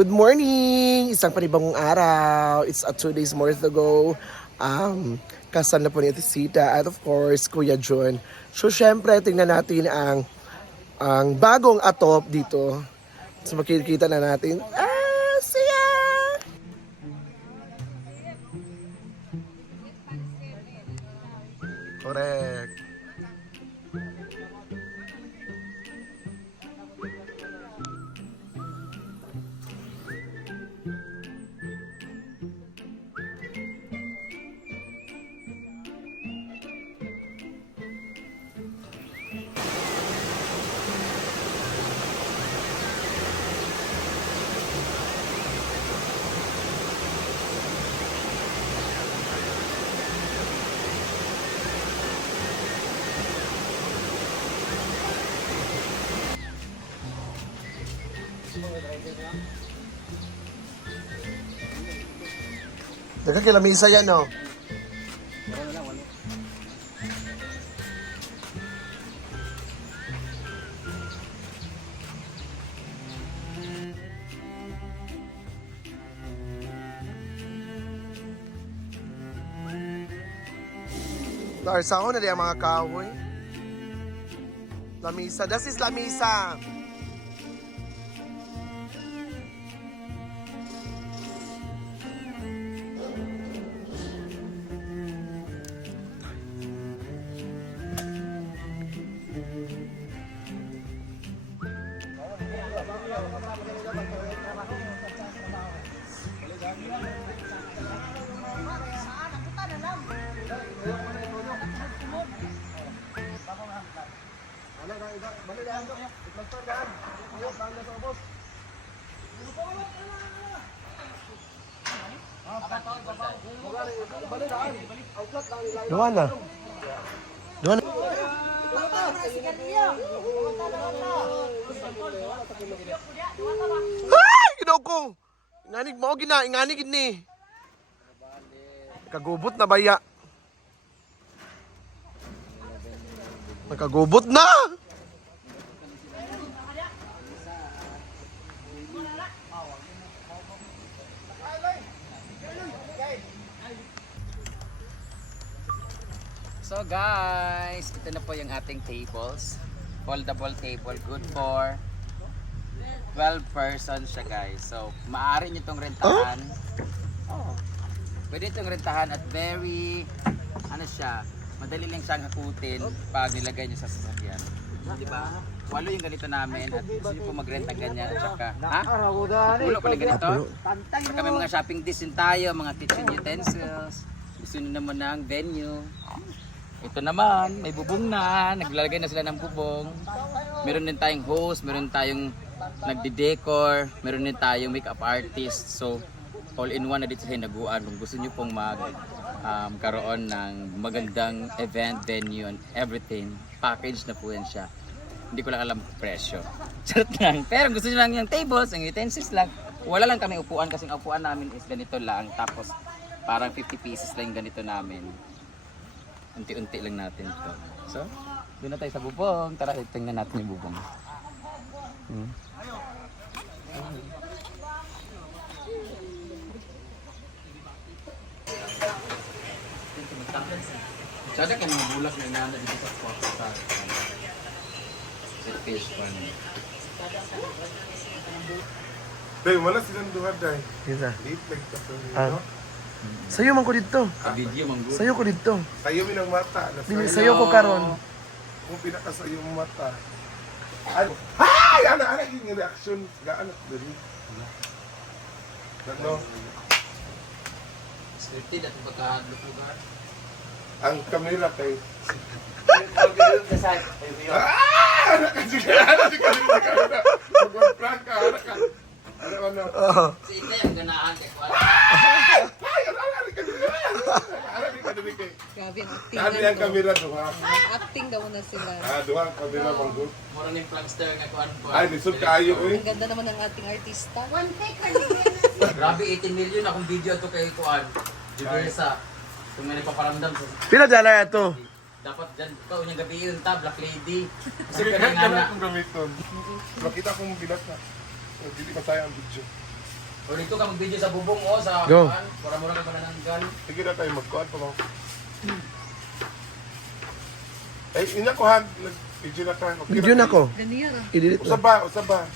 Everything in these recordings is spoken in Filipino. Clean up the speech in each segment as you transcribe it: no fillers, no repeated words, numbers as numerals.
Good morning! Isang panibagong araw. It's 2 days more to go. Kasal na po ni Ate Sita at of course, Kuya John. So, syempre, tingnan natin ang bagong atop dito. So, makikita na natin. Siya! Correct. Daga kila misa yan, no? Darsa ako na diyan mga kahoy. Lamisa. This is lamisa. Doon na. Doon na. Ay! Ginaw ko! Inganig mo, inganig ni. Kagubot na baya. Nakagubot na! So guys, ito na po yung ating tables. Foldable table, good for 12 persons siya guys. So, maaari nyo itong rentahan. Oh. Pwede itong rentahan at very, ano siya, madali lang siyang hakutin pag nilagay nyo sa sasakyan. Diba? Walo yung ganito namin at gusto nyo po magrenta ganyan at saka, ha? Ulo pala ganito? Saka may mga shopping dish din tayo, mga kitchen utensils. Gusto nyo naman ng venue. Ito naman, may bubong na, naglalagay na sila ng bubong. Meron din tayong host, meron tayong nagdi-decor, meron din tayong makeup artist. So, all in one na dito sa Hinaguan. Kung gusto nyo pong karoon ng magandang event, venue, and everything, package na po yan siya. Hindi ko lang alam kung presyo. Charot lang. Pero gusto nyo lang yung tables, yung utensils lang. Wala lang kami upuan kasi ang upuan namin is ganito lang. Tapos, parang 50 pieces lang ganito namin. Unti-unti lang natin ito. So, doon na tayo sa bubong. Tara, tingnan natin yung bubong. Sada ka mga bulak na inana dito sa kwarta. Sa fish pan. Day, wala silang duha, day. Isa. Late like ka Ah. Sayo man ko dito. Sa video manggod. Sayo ko dito. Sayo minang mata. Dili sayo ko karon. Kung pinakasayo mo mata. Ano? Hay! Ana yung reaction. Gaan at dali. Ano? Scripted at pagkahadlugar. Ang kamera kay... Anak ka sige! Anak ka sige! Mag-prank ka! Anak ka! Ano? Sa ina yung ganahan kay Kwan. Ay! Anak ka sige! Anak ka sige! Grabe ang acting. Sabi ang kamera duha. Acting daw na sila. Duha ang kamera manggod. Mura ng plangster nga Kwan po. Ay, lisod kaayo eh. Ang ganda naman ng ating artista. Grabe 18 million akong video to kay Kwan. Diversa. Kung may nagpaparamdam sa Pila dala ito? dapat dyan ikaw yung gabi yun ta, Black Lady. Kasi Gamit kanina kong gamiton. Makita kong bilat na. Hindi pa tayo ang video. O dito ka mag-video sa bubong o sa Go. para mo lang panananggal. Sige na tayo magkuhan pa mo. Ay, ina ko ha. Video na ka. Okay Video na ko. Ganyan ah. I-delete na. Usaba, usaba.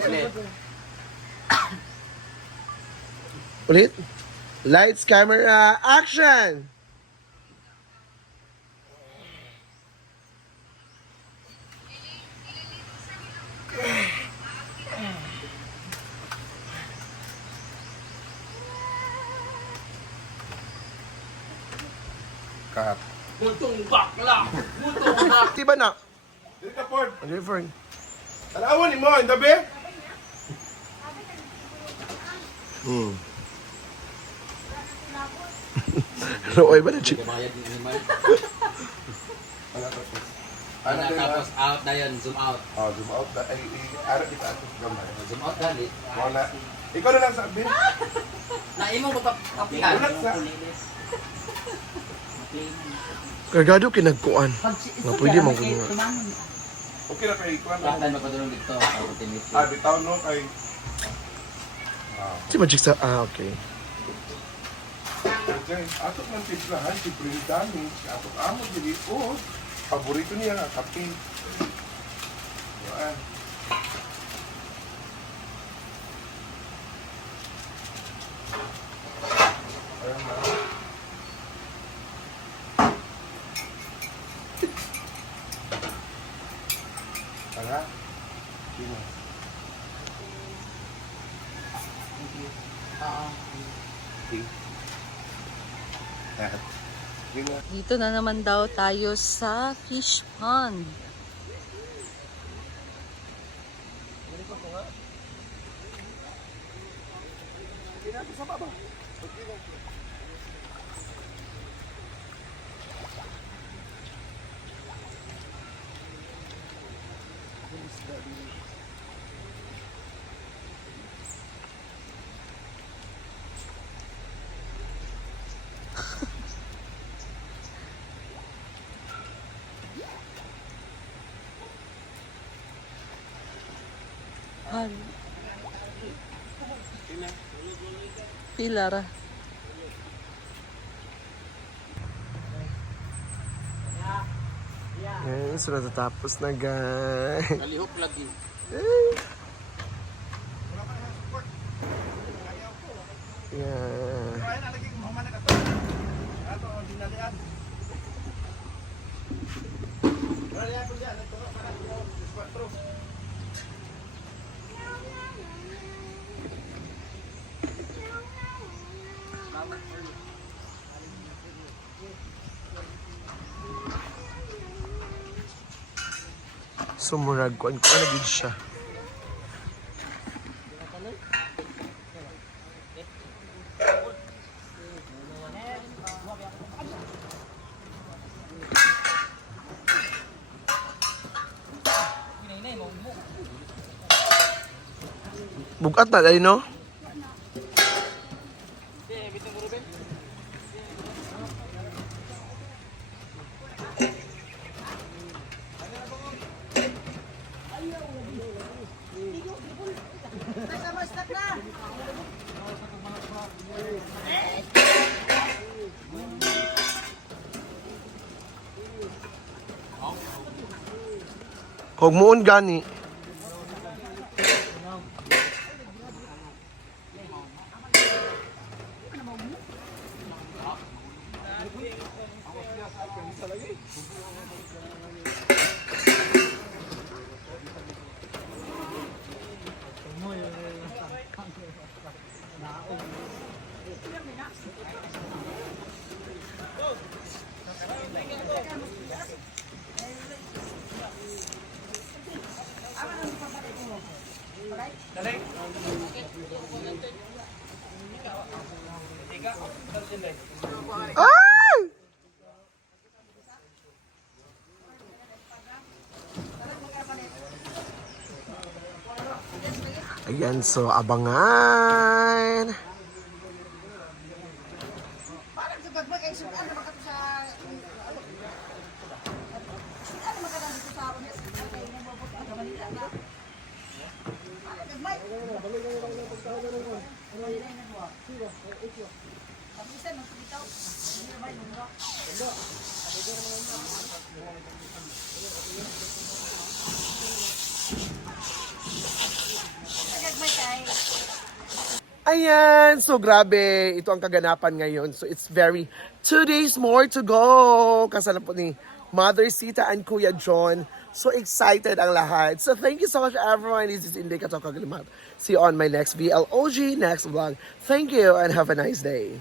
Ulit. Ulit. Lights, camera, action! Kat. Multong bakla! Multong bakla! Diba na? Dili ka, Ford. Ano yung friend? Alawan mo, in the bed. Roy ba na chip? Bayad ng animal. Ano tapos? Ano Ano tapos out na yun, zoom out. Oh, zoom out na. Ay, ara kita ato gamay. Zoom out dali. Wala. Ikaw na lang sabi. Naimo mo papihan. Ulat sa. Kargado kinagkuan. Nga pwede mong kumuha. Okay na kay Kwan. Baklan magpadulong dito. Opportunity. Bitaw no kay. Si Magic sa... Ah, okay. Okay. Ato ng timplahan, si Prince Damage. Ato amo dili ko. Paborito niya nga, kape. Yan. Ayan na. Tara. Sino? Okay. Sino? Dito na naman daw tayo sa fish pond. Hal. Pilar. Ngayon, so natatapos na guys. Nalihok lagi. Yeah. Sumurag ko. Ano gid siya? Bugat na dali no? Kog muon gani. Ay! Ayan, so abangan. Ayan, so grabe, ito ang kaganapan ngayon. So it's very, 2 days more to go. Kasama po ni Mother Sita and Kuya John. So excited ang lahat. So thank you so much everyone. This is Inday Katok Kagalimat. See you on my next VLOG, next vlog. Thank you and have a nice day.